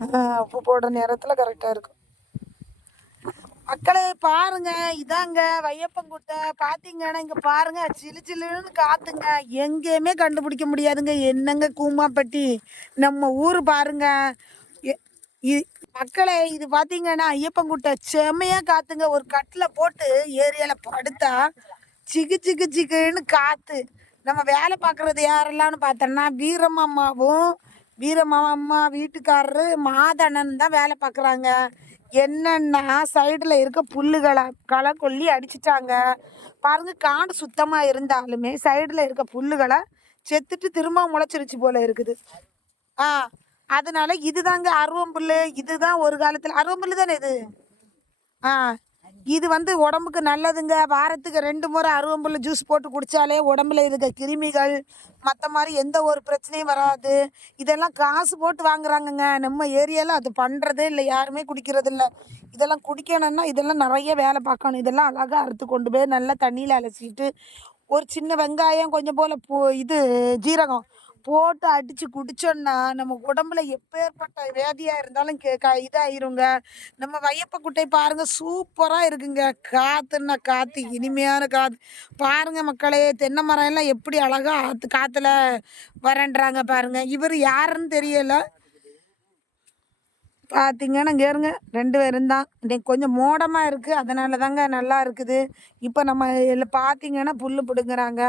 உப்பு போடுற நேரத்தில் கரெக்டாக இருக்கும். மக்களே பாருங்க. இதாங்க வையப்பங்குட்டை பார்த்தீங்கன்னா இங்கே பாருங்க. சிலு சிலுன்னு காத்துங்க. எங்கேயுமே கண்டுபிடிக்க முடியாதுங்க. என்னங்க கூமாப்பட்டி? நம்ம ஊர் பாருங்க. எ- மக்களே இது பார்த்தீங்கன்னா ஐயப்பங்குட்டை செம்மையாக காத்துங்க. ஒரு கட்டில் போட்டு ஏரியாவில் படுத்தா சிக்கு சிக்கு சிக்குன்னு காற்று நம்ம வேலை பார்க்குறது யாரெல்லாம்னு பார்த்தோன்னா வீரமாமாவும் வீரமாமா வீட்டுக்காரரு மாதண்ணன் தான் வேலை பார்க்குறாங்க. என்னன்னா சைடில் இருக்க புல்லுகளை களை கொல்லி அடிச்சிட்டாங்க. பாருங்க காடு சுத்தமாக இருந்தாலுமே சைடில் இருக்க புல்லுகளை செத்துட்டு திரும்ப முளைச்சிருச்சு போல இருக்குது. ஆ அதனால இதுதாங்க அருவம்புல்லு இதுதான் ஒரு காலத்தில் அருவம்புல்லு தானே இது? ஆ இது வந்து உடம்புக்கு நல்லதுங்க. வாரத்துக்கு ரெண்டு முறை அருவம்புள்ள ஜூஸ் போட்டு குடித்தாலே உடம்புல இருக்க கிருமிகள் மற்ற மாதிரி எந்த ஒரு பிரச்சனையும் வராது. இதெல்லாம் காசு போட்டு வாங்குறாங்கங்க. நம்ம ஏரியாவில் அது பண்ணுறதே இல்லை. யாருமே குடிக்கிறது இல்லை இதெல்லாம் குடிக்கணும்னா இதெல்லாம் நிறைய வேலை பார்க்கணும். இதெல்லாம் அழகாக அறுத்து கொண்டு போய் நல்லா தண்ணியில் அலசிட்டு ஒரு சின்ன வெங்காயம் கொஞ்சம் போல் பூ இது ஜீரகம். போட்டு அடித்து குடிச்சோன்னா நம்ம உடம்புல எப்பேற்பட்ட வேதியாக இருந்தாலும் கே க இதாயிருங்க. நம்ம வையப்ப குட்டை பாருங்க சூப்பராக இருக்குங்க. காற்றுன்னா காற்று இனிமையான காற்று பாருங்க மக்களே தென்னை மரம் எல்லாம் எப்படி அழகாக ஆத்து காற்றுல வரன்றாங்க பாருங்க. இவர் யாருன்னு தெரியலை. பார்த்தீங்கன்னா கேருங்க ரெண்டு பேரும் தான். இன்றைக்கு கொஞ்சம் மோடமாக இருக்குது அதனால தாங்க நல்லா இருக்குது. இப்போ நம்ம இதில் பார்த்தீங்கன்னா புல் பிடுங்குறாங்க.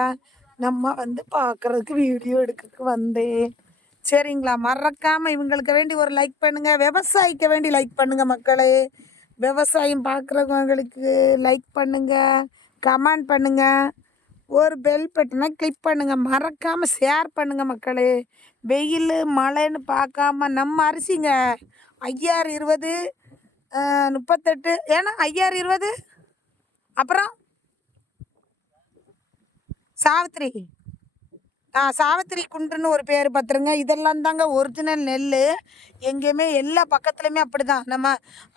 நம்ம வந்து பார்க்குறதுக்கு வீடியோ எடுக்கிறதுக்கு வந்தேன் சரிங்களா? மறக்காமல் இவங்களுக்கு வேண்டி ஒரு லைக் பண்ணுங்கள் விவசாயிக்க வேண்டி லைக் பண்ணுங்கள் மக்களே. விவசாயம் பார்க்குறவங்களுக்கு லைக் பண்ணுங்கள் கமெண்ட் பண்ணுங்கள் ஒரு பெல் பட்டனை கிளிக் பண்ணுங்கள் மறக்காமல் ஷேர் பண்ணுங்கள் மக்களே. வெயில் மழைன்னு பார்க்காம நம்ம அரிசிங்க. ஐயாறு இருபது முப்பத்தெட்டு. ஏன்னா ஐயாறு இருபது. அப்புறம் சாவித்திரி. ஆ சாவித்திரி குன்றுன்னு ஒரு பேர் பார்த்துருங்க இதெல்லாம் தாங்க ஒரிஜினல் நெல் எங்கேயுமே எல்லா பக்கத்துலையுமே அப்படி தான் நம்ம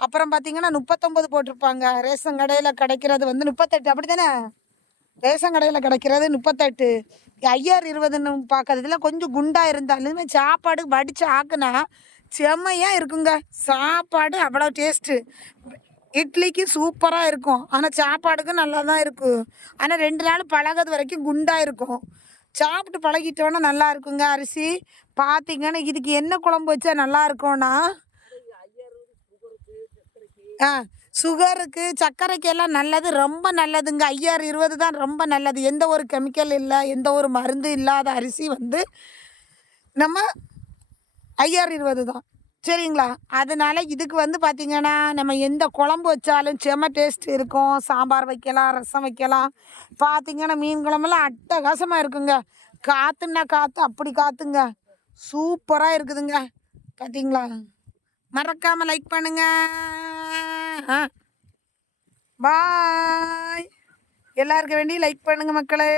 அப்புறம் பார்த்தீங்கன்னா முப்பத்தொம்பது போட்டிருப்பாங்க. ரேஷன் கடையில் கிடைக்கிறது வந்து முப்பத்தெட்டு. அப்படி தானே ரேஷன் கடையில் கிடைக்கிறது முப்பத்தெட்டு. ஐயாறு இருபதுன்னு பார்க்கறதுல கொஞ்சம் குண்டாக இருந்தாலுமே சாப்பாடு வடித்து ஆக்குனா செம்மையாக இருக்குங்க. சாப்பாடு அவ்வளோ டேஸ்ட்டு இட்லிக்கு சூப்பராக இருக்கும். ஆனால் சாப்பாடுக்கு நல்லா தான் இருக்கும் ஆனால் ரெண்டு நாள் பழகிறது வரைக்கும் குண்டாக இருக்கும். சாப்பிட்டு பழகிட்டோன்னா நல்லா இருக்குங்க அரிசி. பார்த்தீங்கன்னா இதுக்கு என்ன குழம்பு வச்சா நல்லா இருக்கும்னா? ஆ சுகருக்கு சர்க்கரைக்கு எல்லாம் நல்லது ரொம்ப நல்லதுங்க. ஐயாறு இருபது தான் ரொம்ப நல்லது. எந்த ஒரு கெமிக்கல் இல்லை எந்த ஒரு மருந்து இல்லாத அரிசி வந்து நம்ம ஐயாறு இருபது தான். சரிங்களா? அதனால் இதுக்கு வந்து பார்த்திங்கன்னா நம்ம எந்த குழம்பு வச்சாலும் செம டேஸ்ட் இருக்கும். சாம்பார் வைக்கலாம் ரசம் வைக்கலாம். பார்த்திங்கன்னா மீன் குழம்புலாம் அட்டகாசமாக இருக்குங்க. காற்றுன்னா காற்று அப்படி காற்றுங்க சூப்பராக இருக்குதுங்க. பார்த்தீங்களா மறக்காமல் லைக் பண்ணுங்க. பாய் எல்லாருக்கும் வேண்டி லைக் பண்ணுங்கள் மக்களே.